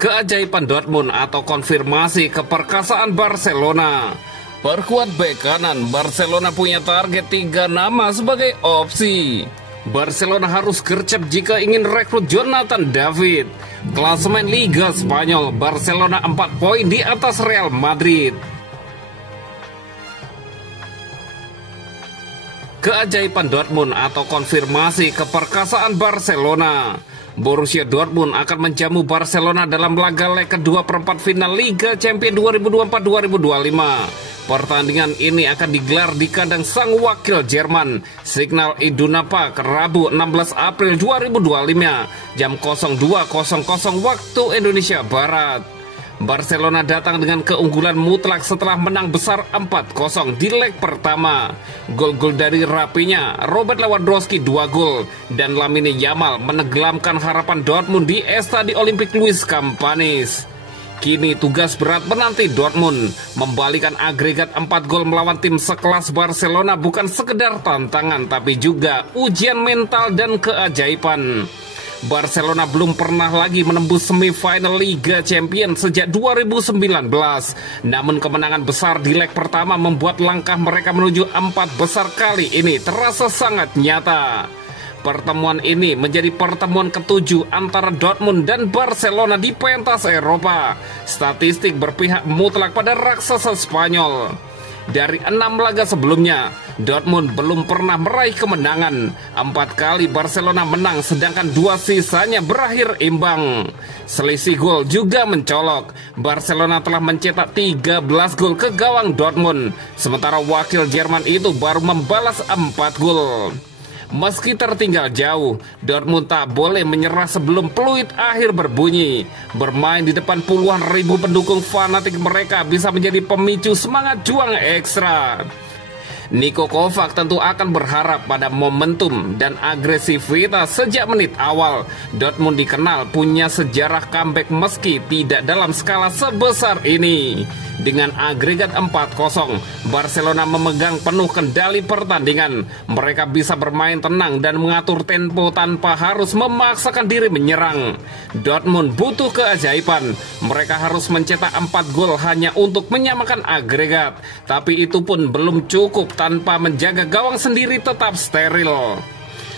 Keajaiban Dortmund atau konfirmasi keperkasaan Barcelona. Perkuat bek kanan, Barcelona punya target 3 nama sebagai opsi. Barcelona harus gercep jika ingin rekrut Jonathan David. Klasemen Liga Spanyol, Barcelona 4 poin di atas Real Madrid. Keajaiban Dortmund atau konfirmasi keperkasaan Barcelona. Borussia Dortmund akan menjamu Barcelona dalam laga leg kedua perempat final Liga Champions 2024-2025. Pertandingan ini akan digelar di kandang sang wakil Jerman, Signal Iduna Park, Rabu 16 April 2025, jam 02.00 waktu Indonesia Barat. Barcelona datang dengan keunggulan mutlak setelah menang besar 4-0 di leg pertama. Gol-gol dari Rapinya, Robert Lewandowski 2 gol, dan Lamine Yamal menenggelamkan harapan Dortmund di Estadi Olimpik Luis Campanis. Kini tugas berat menanti Dortmund. Membalikan agregat 4 gol melawan tim sekelas Barcelona bukan sekedar tantangan, tapi juga ujian mental dan keajaiban. Barcelona belum pernah lagi menembus semifinal Liga Champions sejak 2019. Namun kemenangan besar di leg pertama membuat langkah mereka menuju 4 besar kali ini terasa sangat nyata. Pertemuan ini menjadi pertemuan ke-7 antara Dortmund dan Barcelona di pentas Eropa. Statistik berpihak mutlak pada raksasa Spanyol. Dari 6 laga sebelumnya, Dortmund belum pernah meraih kemenangan. 4 kali Barcelona menang, sedangkan 2 sisanya berakhir imbang. Selisih gol juga mencolok. Barcelona telah mencetak 13 gol ke gawang Dortmund, sementara wakil Jerman itu baru membalas 4 gol. Meski tertinggal jauh, Dortmund tak boleh menyerah sebelum peluit akhir berbunyi. Bermain di depan puluhan ribu pendukung fanatik mereka bisa menjadi pemicu semangat juang ekstra. Niko Kovac tentu akan berharap pada momentum dan agresivitas sejak menit awal. Dortmund dikenal punya sejarah comeback meski tidak dalam skala sebesar ini. Dengan agregat 4-0, Barcelona memegang penuh kendali pertandingan. Mereka bisa bermain tenang dan mengatur tempo tanpa harus memaksakan diri menyerang. Dortmund butuh keajaiban. Mereka harus mencetak 4 gol hanya untuk menyamakan agregat. Tapi itu pun belum cukup tanpa menjaga gawang sendiri tetap steril.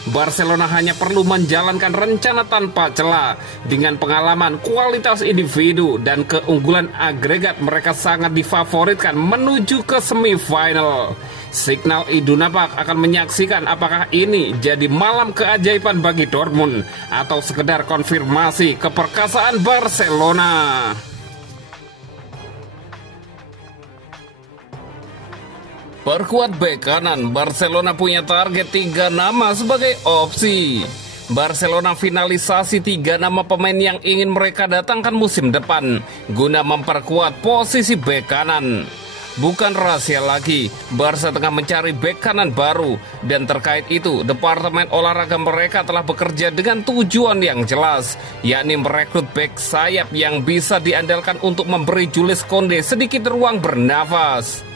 Barcelona hanya perlu menjalankan rencana tanpa celah. Dengan pengalaman, kualitas individu, dan keunggulan agregat, mereka sangat difavoritkan menuju ke semifinal. Signal Iduna Park akan menyaksikan apakah ini jadi malam keajaiban bagi Dortmund atau sekedar konfirmasi keperkasaan Barcelona. Perkuat bek kanan, Barcelona punya target 3 nama sebagai opsi. Barcelona finalisasi 3 nama pemain yang ingin mereka datangkan musim depan guna memperkuat posisi bek kanan. Bukan rahasia lagi, Barca tengah mencari bek kanan baru, dan terkait itu, departemen olahraga mereka telah bekerja dengan tujuan yang jelas, yakni merekrut bek sayap yang bisa diandalkan untuk memberi Jules Koundé sedikit ruang bernafas.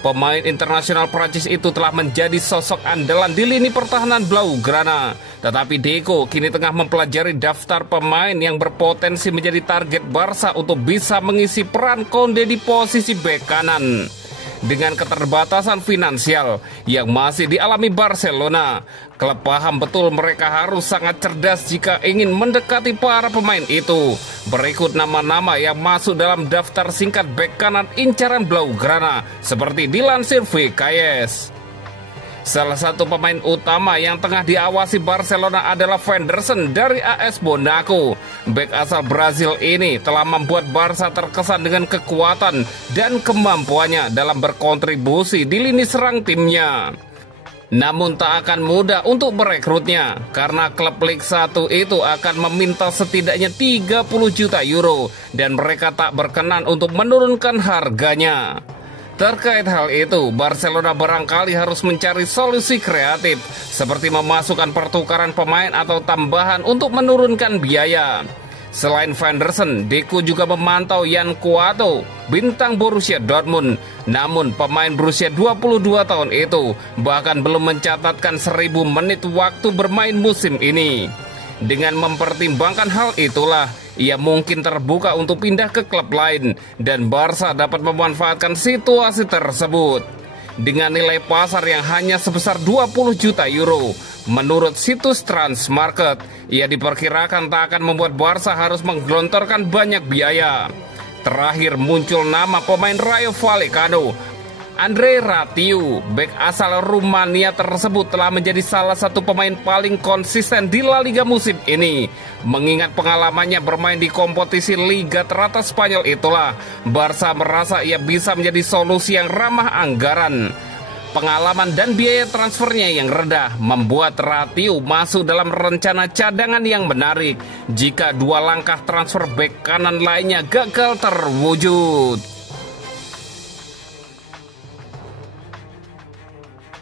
Pemain internasional Prancis itu telah menjadi sosok andalan di lini pertahanan Blaugrana. Tetapi Deco kini tengah mempelajari daftar pemain yang berpotensi menjadi target Barca untuk bisa mengisi peran Koundé di posisi bek kanan. Dengan keterbatasan finansial yang masih dialami Barcelona, klub paham betul mereka harus sangat cerdas jika ingin mendekati para pemain itu. Berikut nama-nama yang masuk dalam daftar singkat bek kanan incaran Blaugrana seperti dilansir VKS. Salah satu pemain utama yang tengah diawasi Barcelona adalah Fenderson dari AS Monaco. Bek asal Brazil ini telah membuat Barca terkesan dengan kekuatan dan kemampuannya dalam berkontribusi di lini serang timnya. Namun tak akan mudah untuk merekrutnya karena klub Liga 1 itu akan meminta setidaknya 30 juta euro dan mereka tak berkenan untuk menurunkan harganya. Terkait hal itu, Barcelona barangkali harus mencari solusi kreatif seperti memasukkan pertukaran pemain atau tambahan untuk menurunkan biaya. Selain Fenderson, Deco juga memantau Yan Cuato, bintang Borussia Dortmund. Namun pemain berusia 22 tahun itu bahkan belum mencatatkan 1000 menit waktu bermain musim ini. Dengan mempertimbangkan hal itulah, ia mungkin terbuka untuk pindah ke klub lain dan Barca dapat memanfaatkan situasi tersebut. Dengan nilai pasar yang hanya sebesar 20 juta euro, menurut situs Transmarket, ia diperkirakan tak akan membuat Barca harus menggelontorkan banyak biaya. Terakhir muncul nama pemain Rayo Vallecano, Andrei Ratiu. Bek asal Rumania tersebut telah menjadi salah satu pemain paling konsisten di La Liga musim ini. Mengingat pengalamannya bermain di kompetisi Liga teratas Spanyol itulah, Barca merasa ia bisa menjadi solusi yang ramah anggaran. Pengalaman dan biaya transfernya yang rendah membuat Ratiu masuk dalam rencana cadangan yang menarik jika dua langkah transfer bek kanan lainnya gagal terwujud.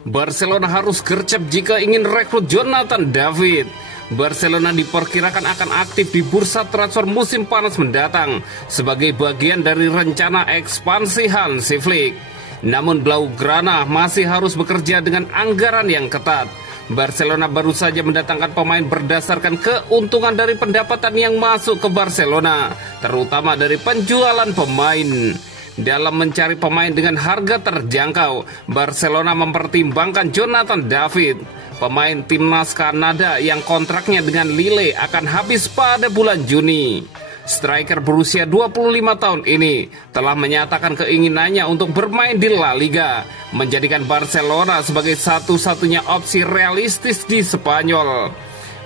Barcelona harus gercep jika ingin rekrut Jonathan David. Barcelona diperkirakan akan aktif di bursa transfer musim panas mendatang sebagai bagian dari rencana ekspansi Hansi Flick. Namun Blaugrana masih harus bekerja dengan anggaran yang ketat. Barcelona baru saja mendatangkan pemain berdasarkan keuntungan dari pendapatan yang masuk ke Barcelona, terutama dari penjualan pemain. Dalam mencari pemain dengan harga terjangkau, Barcelona mempertimbangkan Jonathan David, pemain timnas Kanada yang kontraknya dengan Lille akan habis pada bulan Juni. Striker berusia 25 tahun ini telah menyatakan keinginannya untuk bermain di La Liga, menjadikan Barcelona sebagai satu-satunya opsi realistis di Spanyol.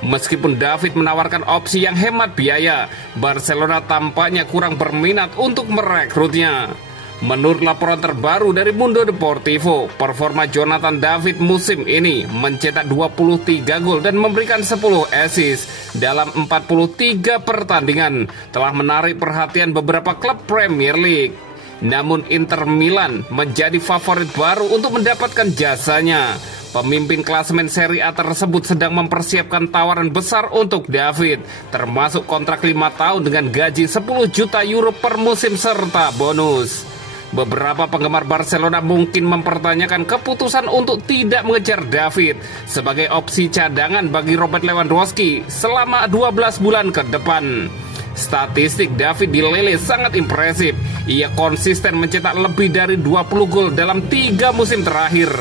Meskipun David menawarkan opsi yang hemat biaya, Barcelona tampaknya kurang berminat untuk merekrutnya. Menurut laporan terbaru dari Mundo Deportivo, performa Jonathan David musim ini mencetak 23 gol dan memberikan 10 assist dalam 43 pertandingan, telah menarik perhatian beberapa klub Premier League. Namun Inter Milan menjadi favorit baru untuk mendapatkan jasanya. Pemimpin klasemen Serie A tersebut sedang mempersiapkan tawaran besar untuk David, termasuk kontrak 5 tahun dengan gaji 10 juta euro per musim serta bonus. Beberapa penggemar Barcelona mungkin mempertanyakan keputusan untuk tidak mengejar David sebagai opsi cadangan bagi Robert Lewandowski selama 12 bulan ke depan. Statistik David di Lille sangat impresif. Ia konsisten mencetak lebih dari 20 gol dalam 3 musim terakhir.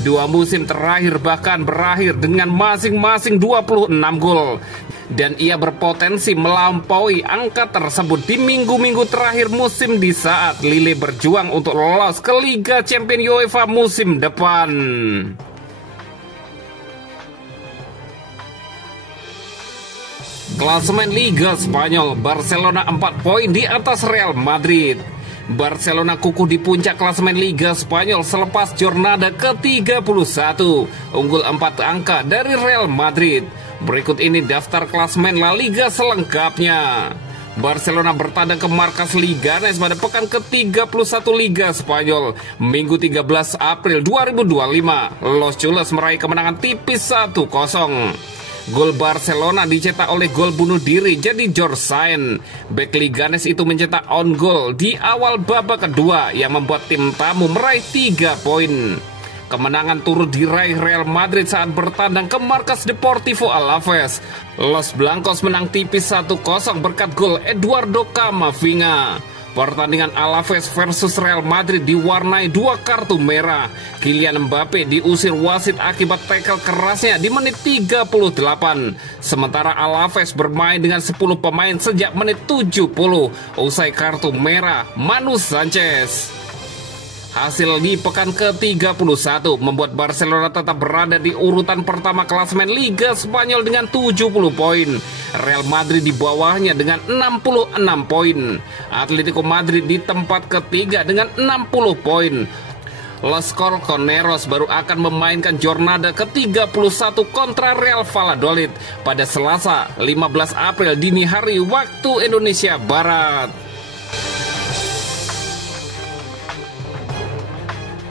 2 musim terakhir bahkan berakhir dengan masing-masing 26 gol. Dan ia berpotensi melampaui angka tersebut di minggu-minggu terakhir musim di saat Lille berjuang untuk lolos ke Liga Champions UEFA musim depan. Klasemen Liga Spanyol, Barcelona 4 poin di atas Real Madrid. Barcelona kukuh di puncak klasemen Liga Spanyol selepas jornada ke-31, unggul 4 angka dari Real Madrid. Berikut ini daftar klasemen La Liga selengkapnya. Barcelona bertandang ke markas Leganes pada pekan ke-31 Liga Spanyol, Minggu 13 April 2025. Los Chulos meraih kemenangan tipis 1-0. Gol Barcelona dicetak oleh gol bunuh diri jadi George Sainz. Bek Leganes itu mencetak on goal di awal babak kedua yang membuat tim tamu meraih 3 poin. Kemenangan turut diraih Real Madrid saat bertandang ke markas Deportivo Alaves. Los Blancos menang tipis 1-0 berkat gol Eduardo Camavinga. Pertandingan Alaves versus Real Madrid diwarnai 2 kartu merah. Kylian Mbappe diusir wasit akibat tackle kerasnya di menit 38. Sementara Alaves bermain dengan 10 pemain sejak menit 70 usai kartu merah Manu Sanchez. Hasil di pekan ke-31 membuat Barcelona tetap berada di urutan pertama klasemen Liga Spanyol dengan 70 poin. Real Madrid di bawahnya dengan 66 poin. Atletico Madrid di tempat ketiga dengan 60 poin. Los Colchoneros baru akan memainkan jornada ke-31 kontra Real Valladolid pada Selasa 15 April dini hari waktu Indonesia Barat.